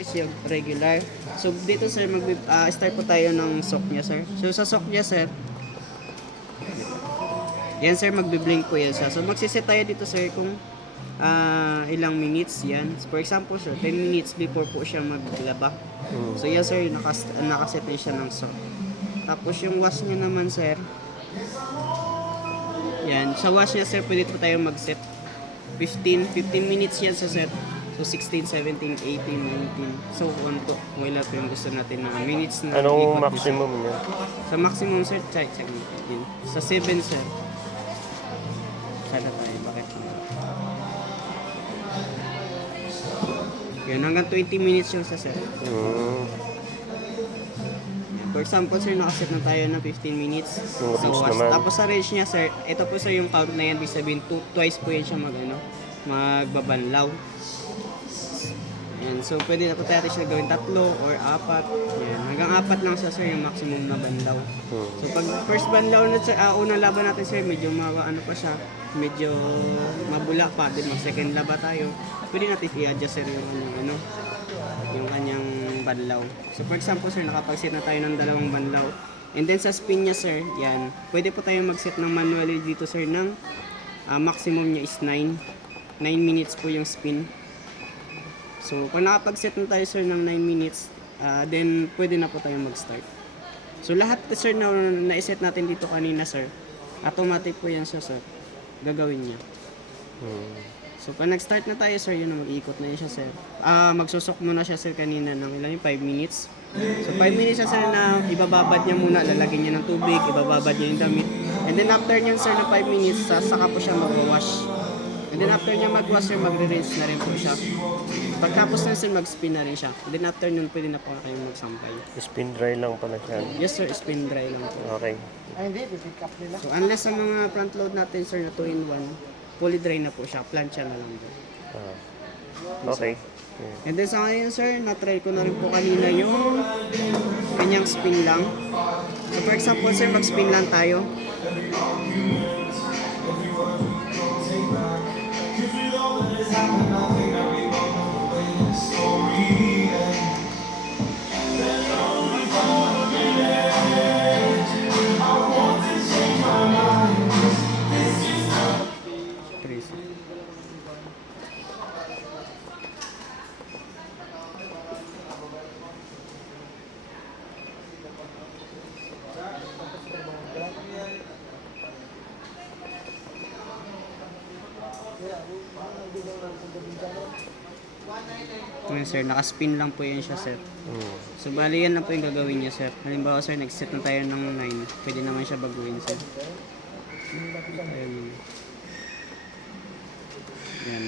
is yung regular. So dito sir, start po tayo ng soak niya sir. So sa soak niya sir, yan sir, magbi-blink po yan siya. So magsiset tayo dito sir kung ilang minutes yan. For example sir, 10 minutes before po siya maglaba. So yan sir, nakaset na siya ng soak. Tapos yung wash niya naman sir, yan, sa wash niya sir, pwede po tayo mag-set 15 minutes yan sa set. So 16, 17, 18, 19, so on po. Kung ilan po yung gusto natin na minutes na Anong ikot maximum niya? sa maximum sir, check natin. Sa 7 sir. Sada tayo, bakit? Yan, hanggang 20 minutes yung sa set. For example sir, nakaset na tayo ng 15 minutes Yung sa range wash. naman. Tapos sa range niya sir, ito po sir yung count na yan, ibig sabihin twice po yan siya magbabanlaw. Yan, so pwede na po tayo siya gawin 3 or 4. Yan, hanggang 4 lang siya sir yung maximum na banlaw. So pag first banlaw na sir, unang laban natin sir, medyo pa siya, medyo mabula pa, din mag second laba tayo. Pwede natin i-adjust sir yung kanyang banlaw. So for example sir, nakapag-set na tayo ng 2 banlaw. And then sa spin niya sir, yan, pwede po tayo mag-set ng manually dito sir ng maximum niya is 9 minutes po yung spin. So kung nakapag-set na tayo sir ng 9 minutes, then pwede na po tayo mag-start. So lahat sir na na-set natin dito kanina sir, automatic po yan siya sir, gagawin niya. So pag nag-start na tayo sir, yun na, mag-iikot na yun siya sir. Magsusok muna siya sir kanina ng ilan yung 5 minutes. So 5 minutes siya sir na ibababad niya muna, lalagyan niya ng tubig, ibababad niya yung damit. And then after niyan sir na 5 minutes, saka po siya mag-wash. And then after niya mag-wash sir, magre-rinse na rin po siya. Pagtapos na sir, mag-spin na rin siya. And then after nun, pwede na po kayong magsampay. Spin dry lang pala siya. Yes sir, spin dry lang po. Okay. So unless sa mga front load natin sir na 2-in-1, fully dry na po siya, plancha na lang po. Okay. And then sa ngayon sir, na-try ko na rin po kanina yung kanyang spin lang. So for example sir, mag-spin lang tayo. Ngayon sir, naka-spin lang po yan siya sir. So bali yan lang po yung gagawin niya sir. Halimbawa sir, nag-set na tayo ng 9, pwede naman siya baguhin sir. Ayun. Yan.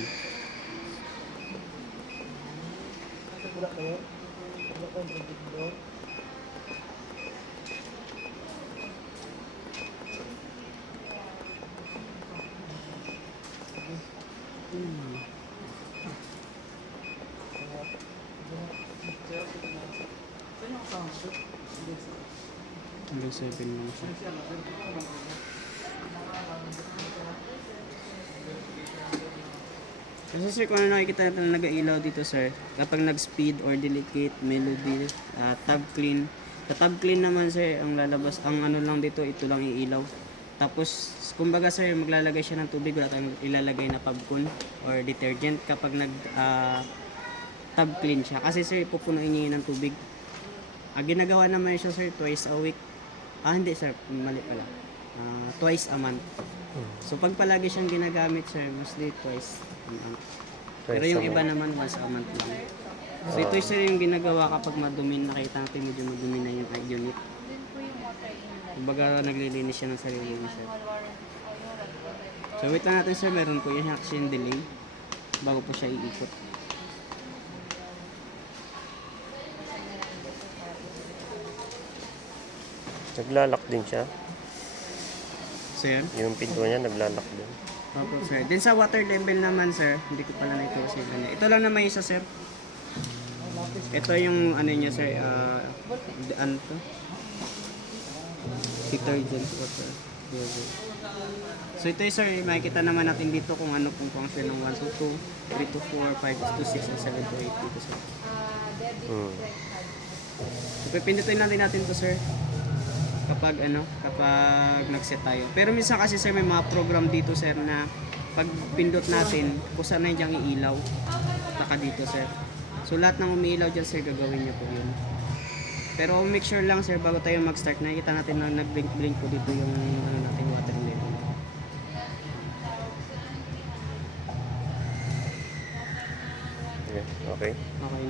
Hanggang 7 lang siya. Kasi sir, kung ano nakikita natin na nag-ailaw dito sir, kapag nag-speed or delicate, melody, tab clean. Sa tab clean naman sir, ang lalabas, ang ano lang dito, ito lang iilaw. Tapos, kumbaga sir, maglalagay siya ng tubig, wala tayong ilalagay na pabcon or detergent kapag tab clean siya. Kasi sir, pupunuin niya yun ng tubig. Ginagawa naman siya sir, twice a week. Hindi sir, mali pala. Twice a month. So pag palagi siyang ginagamit sir, mostly twice a month. Pero yung iba naman once a month lang. So ito sir yung ginagawa kapag madumi, nakita natin medyo madumi na yung unit. Kumbaga naglilinis siya ng sarili niya sir. So wait lang natin sir, meron po yung action delay bago po siya iikot. Naglalak din siya. So yan. Yung pinto niya naglalak din. Opo sir. Then sa water level naman sir, hindi ko pala na-ito kasi ganyan. Ito lang naman isa sir. Ito yung ano niya sir, ano to? Detergent water. So ito sir, makikita naman natin dito kung ano pong function ng 1 to 2, 3 to 4, 5 to 6, and 7 to 8 dito sir. pipindutin lang din natin to sir. Kapag kapag nag-set tayo. Pero minsan kasi sir may mga program dito sir na pag pindot natin, kung saan na diyang iilaw. Naka dito sir. So lahat ng umiilaw dyan sir, gagawin niyo po yun. Pero make sure lang sir, bago tayo mag-start, nakikita natin na nag-blink po dito yung natin water level. Yeah, okay. Okay.